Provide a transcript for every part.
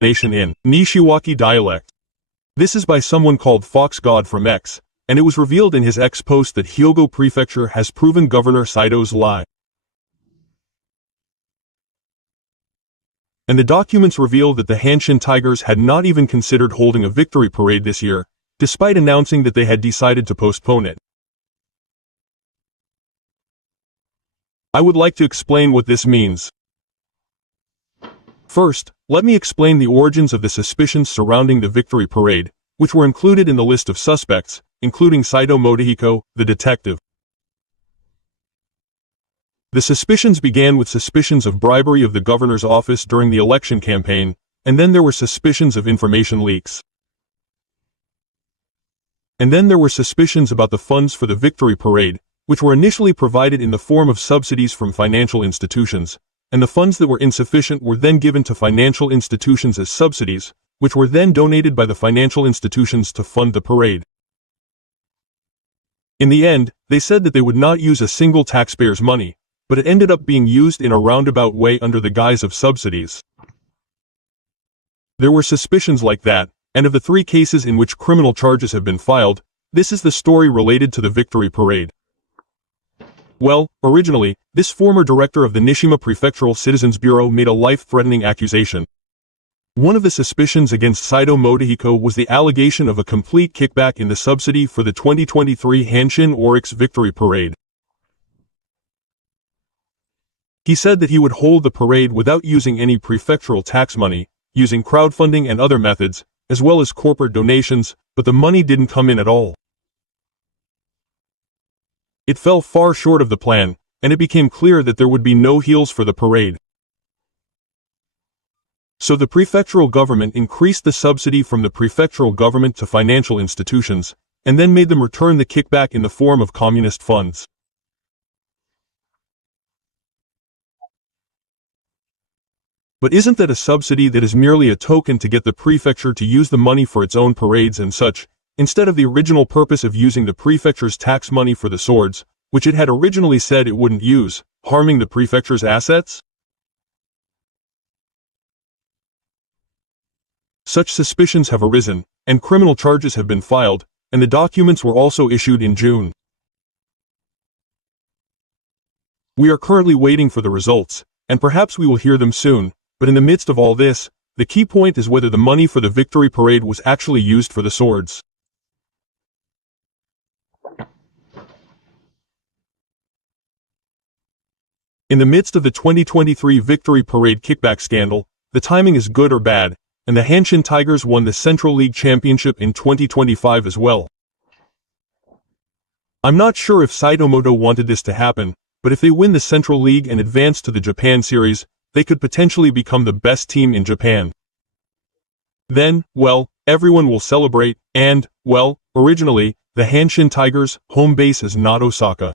nation in Nishiwaki dialect. This is by someone called Fox God from X, and it was revealed in his X post that Hyogo Prefecture has proven Governor Saito's lie. And the documents reveal that the Hanshin Tigers had not even considered holding a victory parade this year, despite announcing that they had decided to postpone it. I would like to explain what this means. First, let me explain the origins of the suspicions surrounding the victory parade, which were included in the list of suspects, including Saito Morihiko, the detective. The suspicions began with suspicions of bribery of the governor's office during the election campaign, and then there were suspicions of information leaks. And then there were suspicions about the funds for the victory parade, which were initially provided in the form of subsidies from financial institutions, and the funds that were insufficient were then given to financial institutions as subsidies, which were then donated by the financial institutions to fund the parade. In the end, they said that they would not use a single taxpayer's money, but it ended up being used in a roundabout way under the guise of subsidies. There were suspicions like that, and of the 3 cases in which criminal charges have been filed, this is the story related to the victory parade. Well, originally, this former director of the Nishima Prefectural Citizens Bureau made a life-threatening accusation. One of the suspicions against Saito Morihiko was the allegation of a complete kickback in the subsidy for the 2023 Hanshin Oryx Victory Parade. He said that he would hold the parade without using any prefectural tax money, using crowdfunding and other methods, as well as corporate donations, but the money didn't come in at all. It fell far short of the plan, and it became clear that there would be no heels for the parade. So the prefectural government increased the subsidy from the prefectural government to financial institutions, and then made them return the kickback in the form of communist funds. But isn't that a subsidy that is merely a token to get the prefecture to use the money for its own parades and such, instead of the original purpose of using the prefecture's tax money for the swords, which it had originally said it wouldn't use, harming the prefecture's assets? Such suspicions have arisen, and criminal charges have been filed, and the documents were also issued in June. We are currently waiting for the results, and perhaps we will hear them soon, but in the midst of all this, the key point is whether the money for the victory parade was actually used for the swords. In the midst of the 2023 victory parade kickback scandal, the timing is good or bad, and the Hanshin Tigers won the Central League Championship in 2025 as well. I'm not sure if Saitomoto wanted this to happen, but if they win the Central League and advance to the Japan Series, they could potentially become the best team in Japan. Then, well, everyone will celebrate, and, well, originally, the Hanshin Tigers' home base is not Osaka.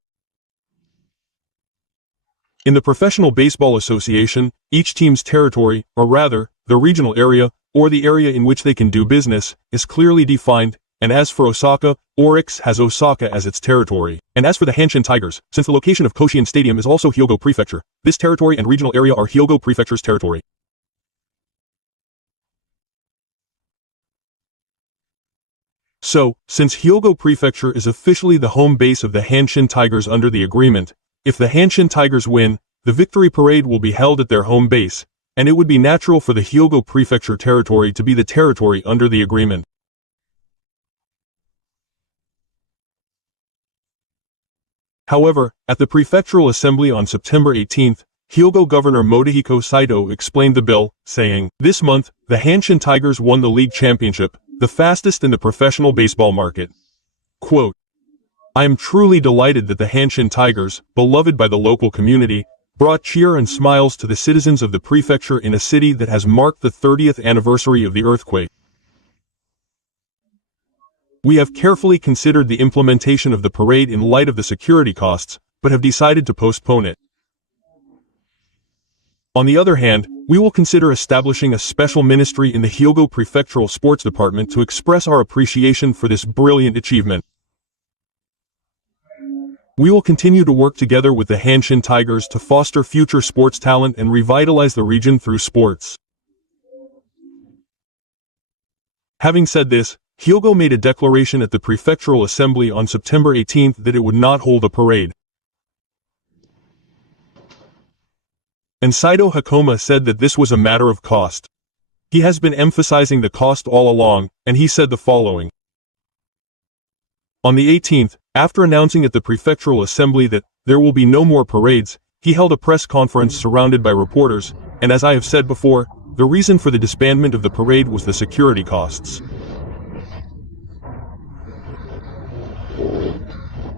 In the Professional Baseball Association, each team's territory, or rather, the regional area, or the area in which they can do business, is clearly defined, and as for Osaka, Oryx has Osaka as its territory. And as for the Hanshin Tigers, since the location of Koshien Stadium is also Hyogo Prefecture, this territory and regional area are Hyogo Prefecture's territory. So, since Hyogo Prefecture is officially the home base of the Hanshin Tigers under the agreement, if the Hanshin Tigers win, the victory parade will be held at their home base, and it would be natural for the Hyogo Prefecture territory to be the territory under the agreement. However, at the Prefectural Assembly on September 18, Hyogo Governor Morihiko Saito explained the bill, saying, "This month, the Hanshin Tigers won the league championship, the fastest in the professional baseball market." Quote, "I am truly delighted that the Hanshin Tigers, beloved by the local community, brought cheer and smiles to the citizens of the prefecture in a city that has marked the 30th anniversary of the earthquake. We have carefully considered the implementation of the parade in light of the security costs, but have decided to postpone it. On the other hand, we will consider establishing a special ministry in the Hyogo Prefectural Sports Department to express our appreciation for this brilliant achievement. We will continue to work together with the Hanshin Tigers to foster future sports talent and revitalize the region through sports." Having said this, Hyogo made a declaration at the prefectural assembly on September 18 that it would not hold a parade. And Saito Hakoma said that this was a matter of cost. He has been emphasizing the cost all along, and he said the following. On the 18th, after announcing at the prefectural assembly that there will be no more parades, he held a press conference surrounded by reporters, and as I have said before, the reason for the disbandment of the parade was the security costs.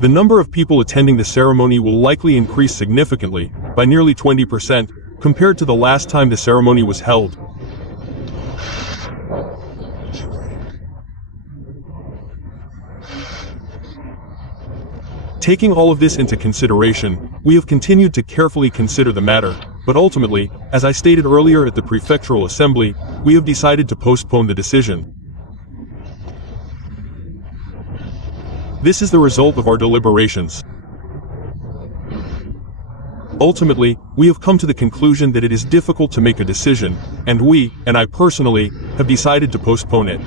The number of people attending the ceremony will likely increase significantly, by nearly 20%, compared to the last time the ceremony was held. Taking all of this into consideration, we have continued to carefully consider the matter, but ultimately, as I stated earlier at the prefectural assembly, we have decided to postpone the decision. This is the result of our deliberations. Ultimately, we have come to the conclusion that it is difficult to make a decision, and we, and I personally, have decided to postpone it.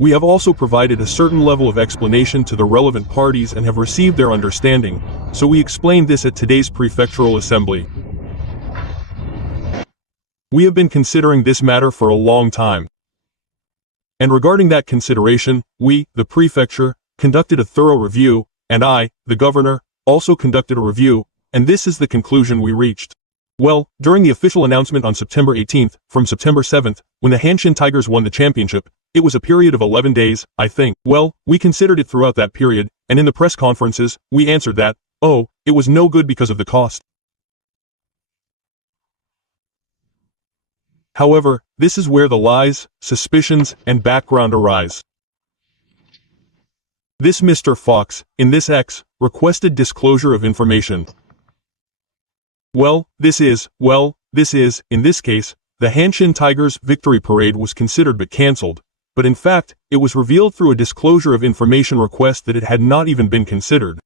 We have also provided a certain level of explanation to the relevant parties and have received their understanding, so we explained this at today's prefectural assembly. We have been considering this matter for a long time. And regarding that consideration, we, the prefecture, conducted a thorough review, and I, the governor, also conducted a review, and this is the conclusion we reached. Well, during the official announcement on September 18th, from September 7th, when the Hanshin Tigers won the championship, it was a period of 11 days, I think. Well, we considered it throughout that period, and in the press conferences, we answered that, oh, it was no good because of the cost. However, this is where the lies, suspicions, and background arise. This Mr. Fox, in this X, requested disclosure of information. Well, this is, in this case, the Hanshin Tigers' victory parade was considered but cancelled, but in fact, it was revealed through a disclosure of information request that it had not even been considered.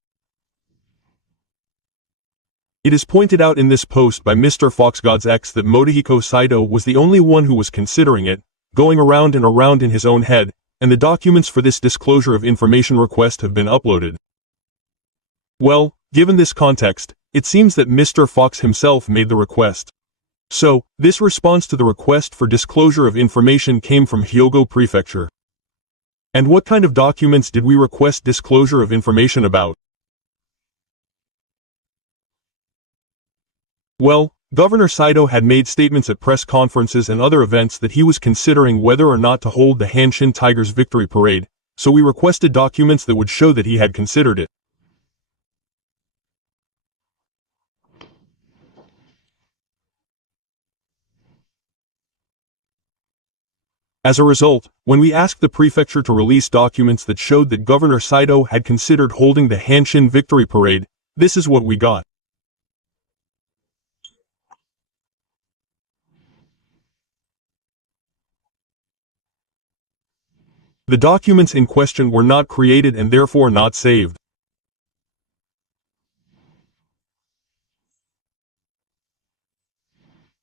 It is pointed out in this post by Mr. Foxgod's X that Motohiko Saito was the only one who was considering it, going around and around in his own head, and the documents for this disclosure of information request have been uploaded. Well, given this context, it seems that Mr. Fox himself made the request. So, this response to the request for disclosure of information came from Hyogo Prefecture. And what kind of documents did we request disclosure of information about? Well, Governor Saito had made statements at press conferences and other events that he was considering whether or not to hold the Hanshin Tigers victory parade, so we requested documents that would show that he had considered it. As a result, when we asked the prefecture to release documents that showed that Governor Saito had considered holding the Hanshin victory parade, this is what we got. The documents in question were not created and therefore not saved.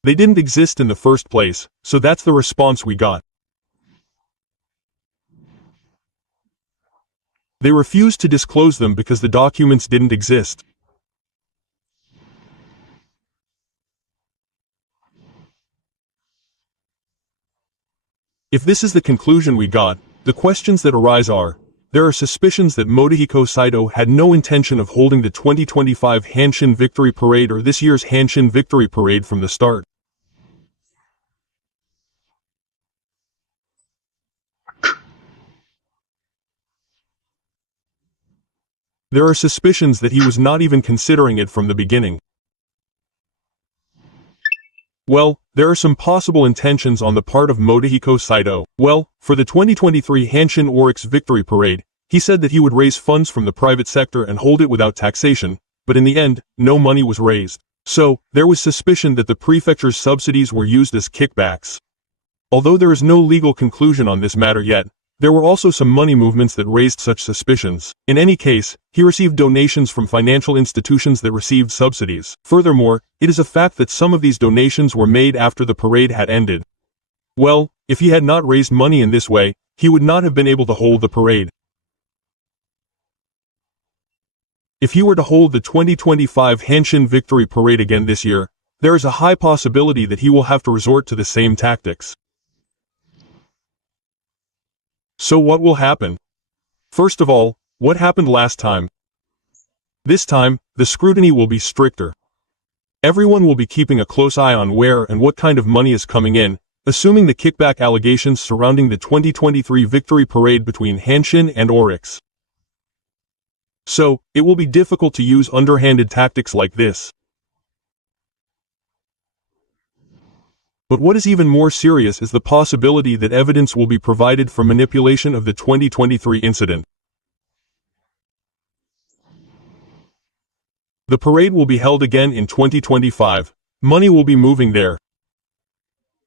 They didn't exist in the first place, so that's the response we got. They refused to disclose them because the documents didn't exist. If this is the conclusion we got, the questions that arise are, there are suspicions that Motohiko Saito had no intention of holding the 2025 Hanshin Victory Parade or this year's Hanshin Victory Parade from the start. There are suspicions that he was not even considering it from the beginning. Well, there are some possible intentions on the part of Motohiko Saito. Well, for the 2023 Hanshin Oryx Victory Parade, he said that he would raise funds from the private sector and hold it without taxation, but in the end, no money was raised. So, there was suspicion that the prefecture's subsidies were used as kickbacks. Although there is no legal conclusion on this matter yet, there were also some money movements that raised such suspicions. In any case, he received donations from financial institutions that received subsidies. Furthermore, it is a fact that some of these donations were made after the parade had ended. Well, if he had not raised money in this way, he would not have been able to hold the parade. If he were to hold the 2025 Hanshin Victory Parade again this year, there is a high possibility that he will have to resort to the same tactics. So what will happen? First of all, what happened last time? This time, the scrutiny will be stricter. Everyone will be keeping a close eye on where and what kind of money is coming in, assuming the kickback allegations surrounding the 2023 Victory Parade between Hanshin and Oryx. So, it will be difficult to use underhanded tactics like this. But what is even more serious is the possibility that evidence will be provided for manipulation of the 2023 incident. The parade will be held again in 2025. Money will be moving there.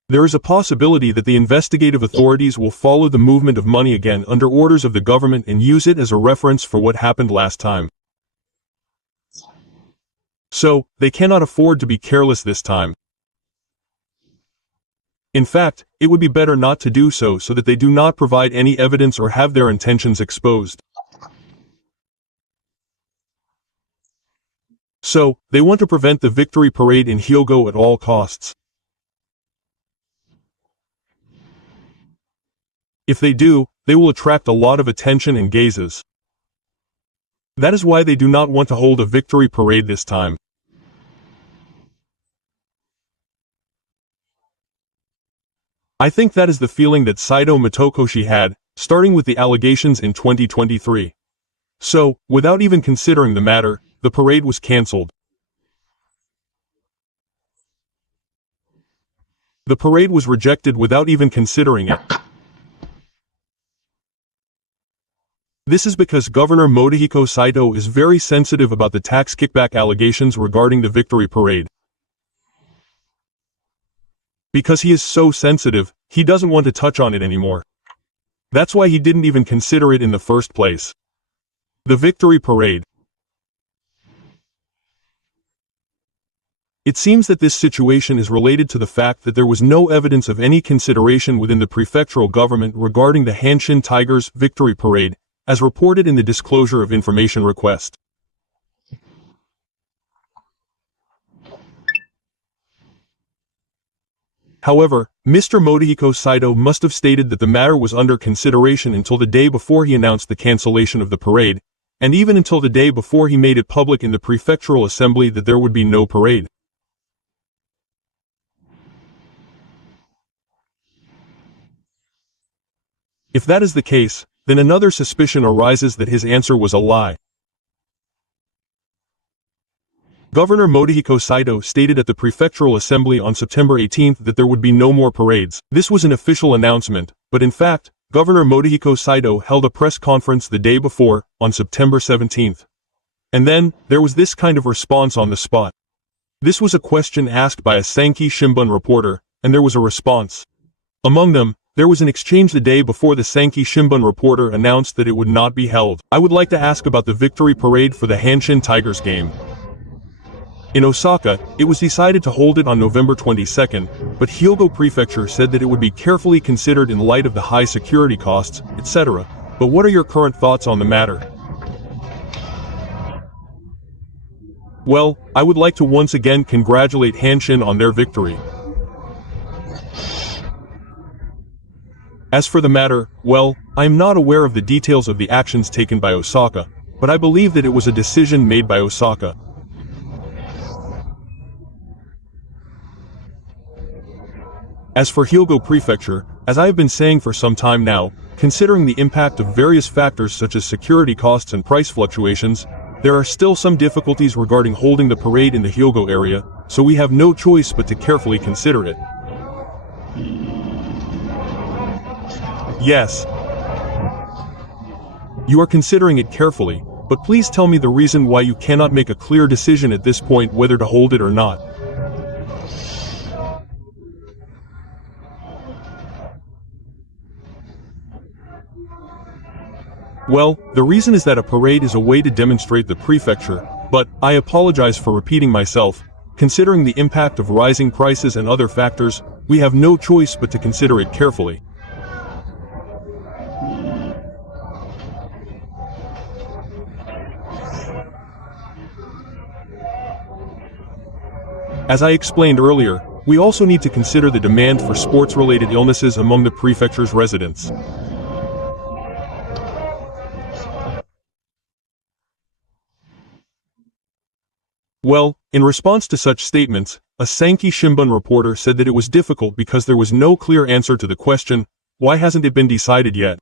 There is a possibility that the investigative authorities will follow the movement of money again under orders of the government and use it as a reference for what happened last time. So, they cannot afford to be careless this time. In fact, it would be better not to do so that they do not provide any evidence or have their intentions exposed. So, they want to prevent the victory parade in Hyogo at all costs. If they do, they will attract a lot of attention and gazes. That is why they do not want to hold a victory parade this time. I think that is the feeling that Saito Mitokoshi had, starting with the allegations in 2023. So, without even considering the matter, the parade was cancelled. The parade was rejected without even considering it. This is because Governor Morihiko Saito is very sensitive about the tax kickback allegations regarding the victory parade. Because he is so sensitive, he doesn't want to touch on it anymore. That's why he didn't even consider it in the first place. The victory parade. It seems that this situation is related to the fact that there was no evidence of any consideration within the prefectural government regarding the Hanshin Tigers victory parade, as reported in the Disclosure of Information request. However, Mr. Morihiko Saito must have stated that the matter was under consideration until the day before he announced the cancellation of the parade, and even until the day before he made it public in the prefectural assembly that there would be no parade. If that is the case, then another suspicion arises that his answer was a lie. Governor Morihiko Saito stated at the prefectural assembly on September 18 that there would be no more parades. This was an official announcement, but in fact, Governor Morihiko Saito held a press conference the day before, on September 17. And then, there was this kind of response on the spot. This was a question asked by a Sankei Shimbun reporter, and there was a response. Among them, there was an exchange the day before the Sankei Shimbun reporter announced that it would not be held. I would like to ask about the victory parade for the Hanshin Tigers game. In Osaka, it was decided to hold it on November 22, but Hyogo Prefecture said that it would be carefully considered in light of the high security costs, etc. But what are your current thoughts on the matter? Well, I would like to once again congratulate Hanshin on their victory. As for the matter, well, I am not aware of the details of the actions taken by Osaka, but I believe that it was a decision made by Osaka. As for Hyogo Prefecture, as I have been saying for some time now, considering the impact of various factors such as security costs and price fluctuations, there are still some difficulties regarding holding the parade in the Hyogo area, so we have no choice but to carefully consider it. Yes. You are considering it carefully, but please tell me the reason why you cannot make a clear decision at this point whether to hold it or not. Well, the reason is that a parade is a way to demonstrate the prefecture, but I apologize for repeating myself. Considering the impact of rising prices and other factors, we have no choice but to consider it carefully. As I explained earlier, we also need to consider the demand for sports-related illnesses among the prefecture's residents. Well, in response to such statements, a Sankei Shimbun reporter said that it was difficult because there was no clear answer to the question, why hasn't it been decided yet?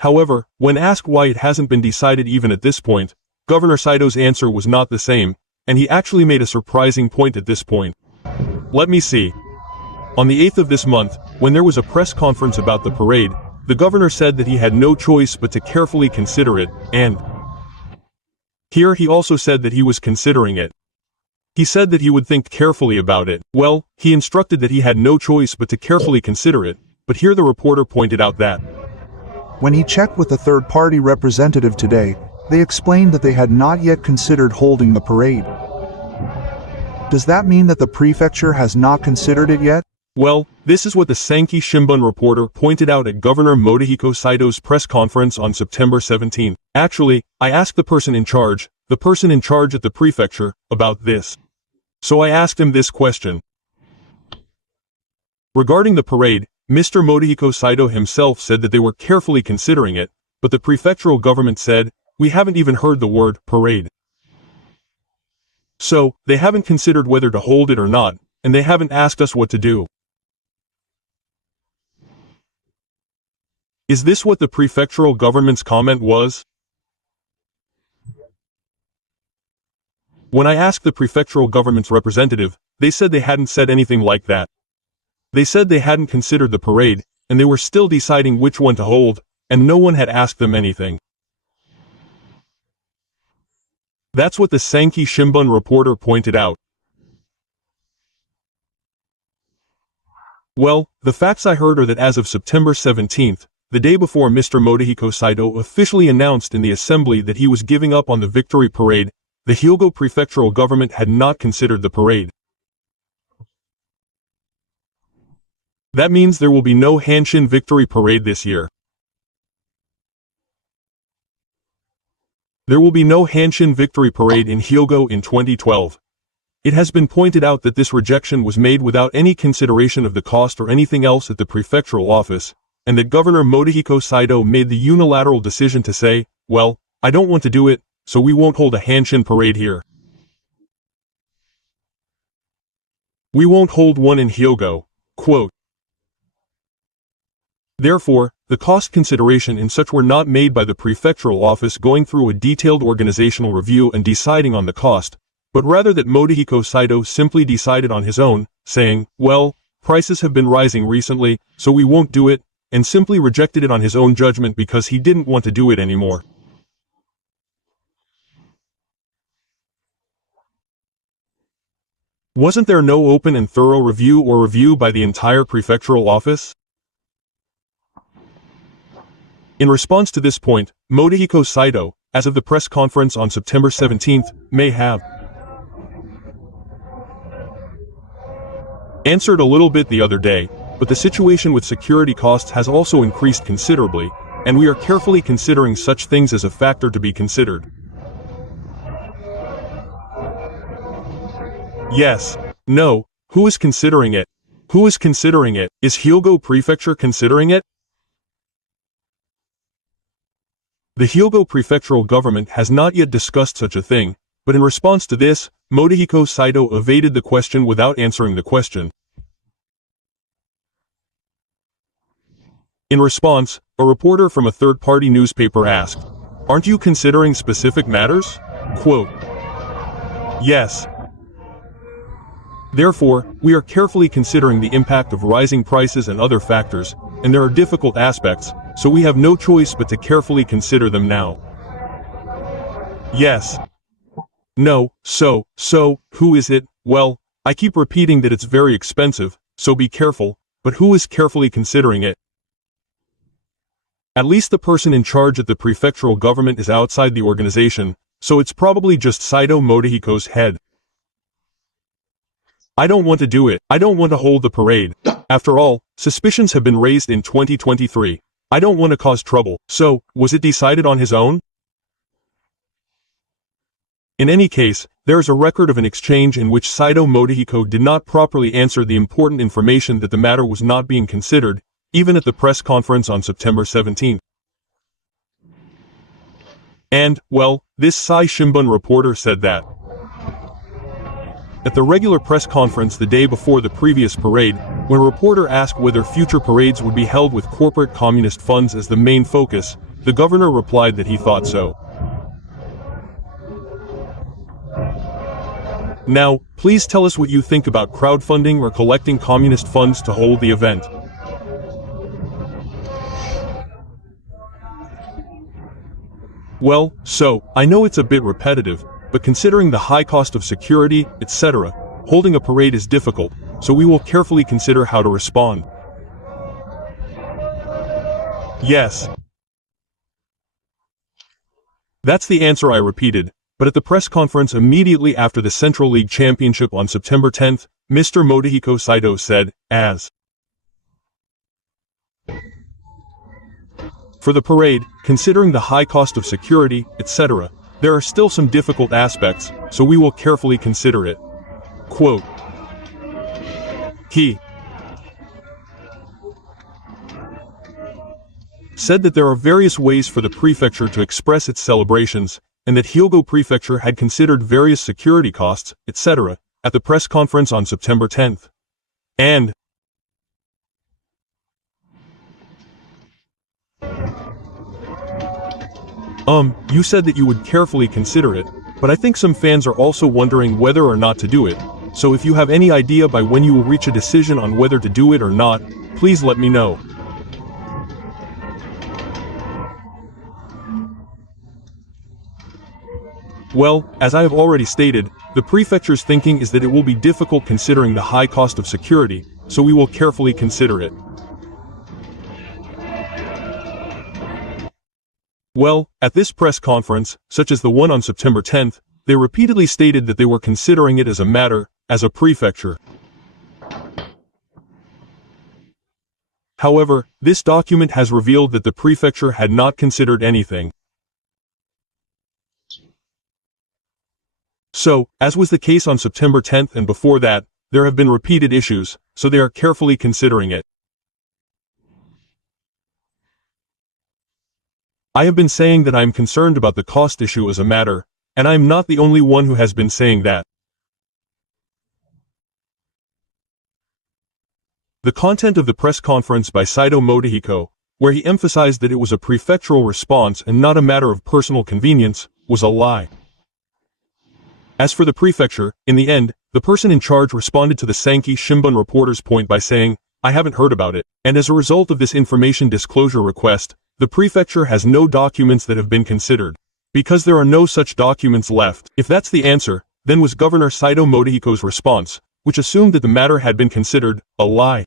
However, when asked why it hasn't been decided even at this point, Governor Saito's answer was not the same, and he actually made a surprising point at this point. Let me see. On the 8th of this month, when there was a press conference about the parade, the governor said that he had no choice but to carefully consider it, and here he also said that he was considering it. He said that he would think carefully about it. Well, he instructed that he had no choice but to carefully consider it, but here the reporter pointed out that when he checked with the third-party representative today, they explained that they had not yet considered holding the parade. Does that mean that the prefecture has not considered it yet? Well, this is what the Sankei Shimbun reporter pointed out at Governor Motohiko Saito's press conference on September 17. Actually, I asked the person in charge at the prefecture, about this. So I asked him this question. Regarding the parade, Mr. Motohiko Saito himself said that they were carefully considering it, but the prefectural government said, we haven't even heard the word parade. So, they haven't considered whether to hold it or not, and they haven't asked us what to do. Is this what the prefectural government's comment was? When I asked the prefectural government's representative, they said they hadn't said anything like that. They said they hadn't considered the parade, and they were still deciding which one to hold, and no one had asked them anything. That's what the Sankei Shimbun reporter pointed out. Well, the facts I heard are that as of September 17th, the day before Mr. Motohiko Saito officially announced in the assembly that he was giving up on the victory parade, the Hyogo prefectural government had not considered the parade. That means there will be no Hanshin victory parade this year. There will be no Hanshin victory parade in Hyogo in 2012. It has been pointed out that this rejection was made without any consideration of the cost or anything else at the prefectural office, and that Governor Motohiko Saito made the unilateral decision to say, well, I don't want to do it, so we won't hold a Hanshin parade here. We won't hold one in Hyogo. Quote. Therefore, the cost consideration in such were not made by the prefectural office going through a detailed organizational review and deciding on the cost, but rather that Motohiko Saito simply decided on his own, saying, well, prices have been rising recently, so we won't do it, and simply rejected it on his own judgment because he didn't want to do it anymore. Wasn't there no open and thorough review by the entire prefectural office? In response to this point, Motohiko Saito, as of the press conference on September 17th, may have answered a little bit the other day, but the situation with security costs has also increased considerably, and we are carefully considering such things as a factor to be considered. Yes. No. Who is considering it? Who is considering it? Is Hyogo Prefecture considering it? The Hyogo prefectural government has not yet discussed such a thing, but in response to this, Motohiko Saito evaded the question without answering the question. In response, a reporter from a third-party newspaper asked, "Aren't you considering specific matters?" Quote, "Yes. Therefore, we are carefully considering the impact of rising prices and other factors, and there are difficult aspects, so we have no choice but to carefully consider them now." Yes. No, so, who is it? Well, I keep repeating that it's very expensive, so be careful, but who is carefully considering it? At least the person in charge at the prefectural government is outside the organization, so it's probably just Saito Morihiko's head. I don't want to do it. I don't want to hold the parade. After all, suspicions have been raised in 2023. I don't want to cause trouble. So, was it decided on his own? In any case, there is a record of an exchange in which Saito Morihiko did not properly answer the important information that the matter was not being considered, even at the press conference on September 17. And, well, this Sai Shimbun reporter said that at the regular press conference the day before the previous parade, when a reporter asked whether future parades would be held with corporate communist funds as the main focus, the governor replied that he thought so. Now, please tell us what you think about crowdfunding or collecting communist funds to hold the event. Well, so, I know it's a bit repetitive, but considering the high cost of security, etc., holding a parade is difficult, so we will carefully consider how to respond. Yes. That's the answer I repeated, but at the press conference immediately after the Central League Championship on September 10th, Mr. Morihiko Saito said, as for the parade, considering the high cost of security, etc., there are still some difficult aspects, so we will carefully consider it. Quote. He said that there are various ways for the prefecture to express its celebrations, and that Hyogo Prefecture had considered various security costs, etc., at the press conference on September 10th. And you said that you would carefully consider it, but I think some fans are also wondering whether or not to do it, so if you have any idea by when you will reach a decision on whether to do it or not, please let me know. Well, as I have already stated, the prefecture's thinking is that it will be difficult considering the high cost of security, so we will carefully consider it. Well, at this press conference, such as the one on September 10th, they repeatedly stated that they were considering it as a matter, as a prefecture. However, this document has revealed that the prefecture had not considered anything. So, as was the case on September 10th and before that, there have been repeated issues, so they are carefully considering it. I have been saying that I am concerned about the cost issue as a matter, and I am not the only one who has been saying that. The content of the press conference by Saito Morihiko, where he emphasized that it was a prefectural response and not a matter of personal convenience, was a lie. As for the prefecture, in the end, the person in charge responded to the Sankei Shimbun reporter's point by saying, "I haven't heard about it," and as a result of this information disclosure request, the prefecture has no documents that have been considered. Because there are no such documents left. If that's the answer, then was Governor Saito Morihiko's response, which assumed that the matter had been considered, a lie.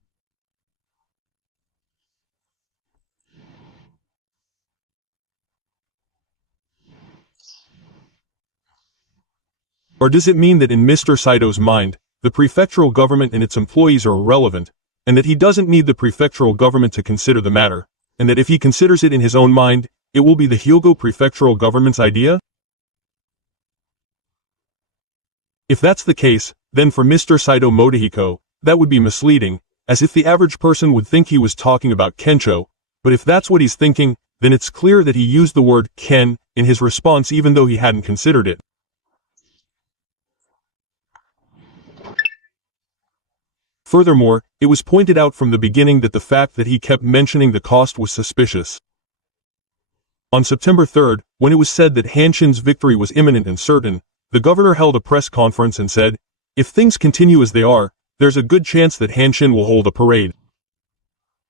Or does it mean that in Mr. Saito's mind, the prefectural government and its employees are irrelevant, and that he doesn't need the prefectural government to consider the matter, and that if he considers it in his own mind, it will be the Hyogo prefectural government's idea? If that's the case, then for Mr. Saito Morihiko, that would be misleading, as if the average person would think he was talking about Kensho, but if that's what he's thinking, then it's clear that he used the word Ken in his response even though he hadn't considered it. Furthermore, it was pointed out from the beginning that the fact that he kept mentioning the cost was suspicious. On September 3rd, when it was said that Hanshin's victory was imminent and certain, the governor held a press conference and said, "If things continue as they are, there's a good chance that Hanshin will hold a parade."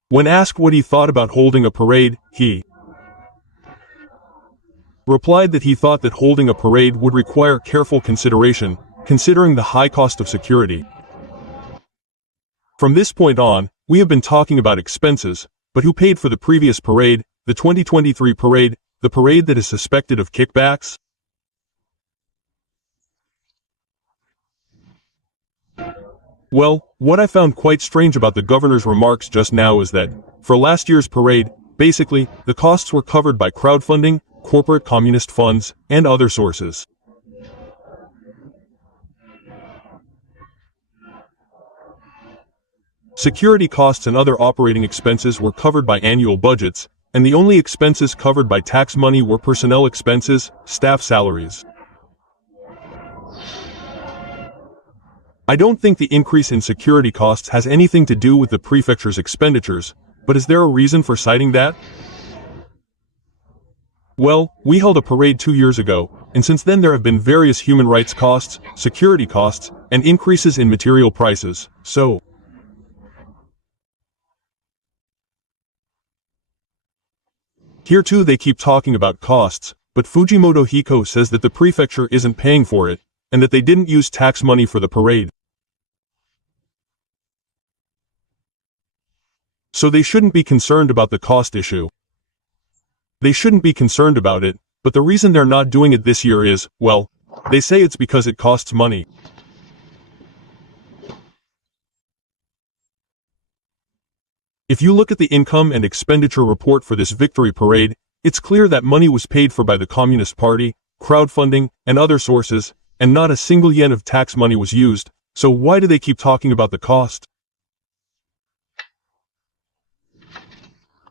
When asked what he thought about holding a parade, he replied that he thought that holding a parade would require careful consideration, considering the high cost of security. From this point on, we have been talking about expenses, but who paid for the previous parade? the 2023 parade, the parade that is suspected of kickbacks? Well, what I found quite strange about the governor's remarks just now is that, for last year's parade, basically, the costs were covered by crowdfunding, corporate communist funds, and other sources. Security costs and other operating expenses were covered by annual budgets, and the only expenses covered by tax money were personnel expenses, staff salaries. I don't think the increase in security costs has anything to do with the prefecture's expenditures, but is there a reason for citing that? Well, we held a parade 2 years ago, and since then there have been various human rights costs, security costs, and increases in material prices, so... Here too they keep talking about costs, but Fujimoto Hiko says that the prefecture isn't paying for it, and that they didn't use tax money for the parade. So they shouldn't be concerned about the cost issue. They shouldn't be concerned about it, but the reason they're not doing it this year is, well, they say it's because it costs money. If you look at the income and expenditure report for this victory parade, it's clear that money was paid for by the Communist Party, crowdfunding, and other sources, and not a single yen of tax money was used, so why do they keep talking about the cost?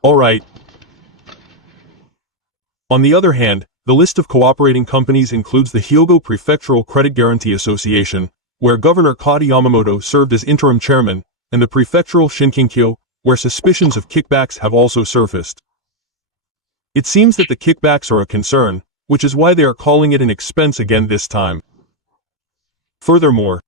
Alright. On the other hand, the list of cooperating companies includes the Hyogo Prefectural Credit Guarantee Association, where Governor Kata Yamamoto served as interim chairman, and the Prefectural Shinkinkyo, where suspicions of kickbacks have also surfaced. It seems that the kickbacks are a concern, which is why they are calling it an expense again this time. Furthermore,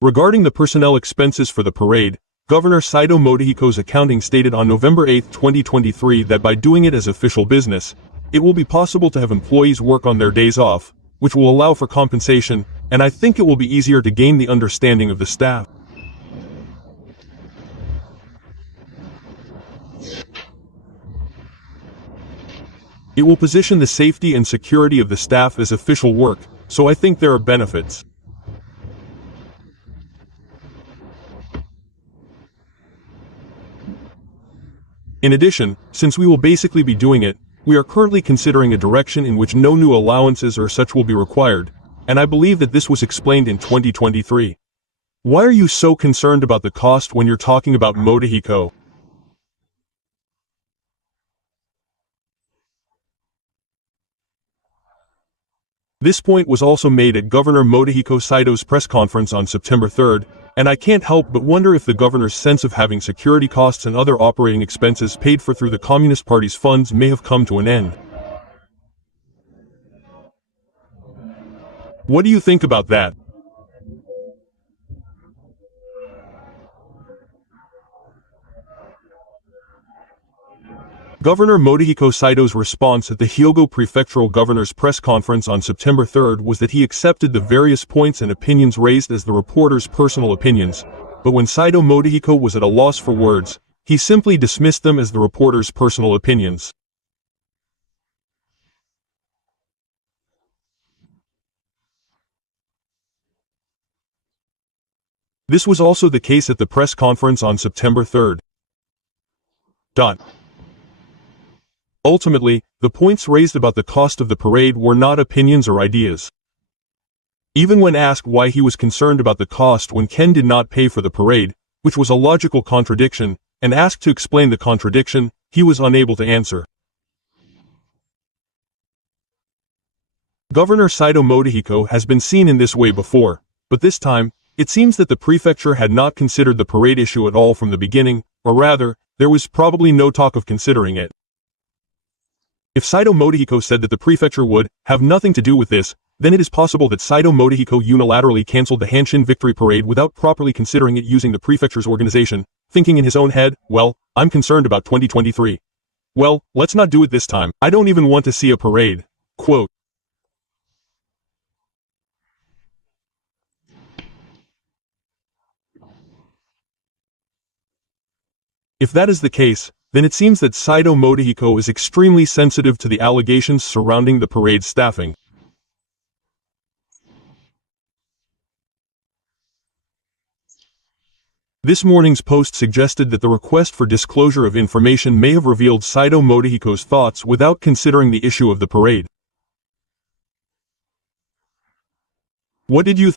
regarding the personnel expenses for the parade, Governor Saito Morihiko's accounting stated on November 8, 2023 that by doing it as official business, it will be possible to have employees work on their days off, which will allow for compensation, and I think it will be easier to gain the understanding of the staff. It will position the safety and security of the staff as official work, so I think there are benefits. In addition, since we will basically be doing it, we are currently considering a direction in which no new allowances or such will be required, and I believe that this was explained in 2023. Why are you so concerned about the cost when you're talking about Morihiko? This point was also made at Governor Morihiko Saito's press conference on September 3rd, and I can't help but wonder if the governor's sense of having security costs and other operating expenses paid for through the Communist Party's funds may have come to an end. What do you think about that? Governor Morihiko Saito's response at the Hyogo Prefectural Governor's press conference on September 3rd was that he accepted the various points and opinions raised as the reporter's personal opinions, but when Saito Morihiko was at a loss for words, he simply dismissed them as the reporter's personal opinions. This was also the case at the press conference on September 3rd. Ultimately, the points raised about the cost of the parade were not opinions or ideas. Even when asked why he was concerned about the cost when Ken did not pay for the parade, which was a logical contradiction, and asked to explain the contradiction, he was unable to answer. Governor Saito Morihiko has been seen in this way before, but this time, it seems that the prefecture had not considered the parade issue at all from the beginning, or rather, there was probably no talk of considering it. If Saito Morihiko said that the prefecture would have nothing to do with this, then it is possible that Saito Morihiko unilaterally cancelled the Hanshin Victory Parade without properly considering it using the prefecture's organization, thinking in his own head, well, I'm concerned about 2023. Well, let's not do it this time. I don't even want to see a parade. Quote. If that is the case, then it seems that Saito Morihiko is extremely sensitive to the allegations surrounding the parade's staffing. This morning's post suggested that the request for disclosure of information may have revealed Saito Morihiko's thoughts without considering the issue of the parade. What did you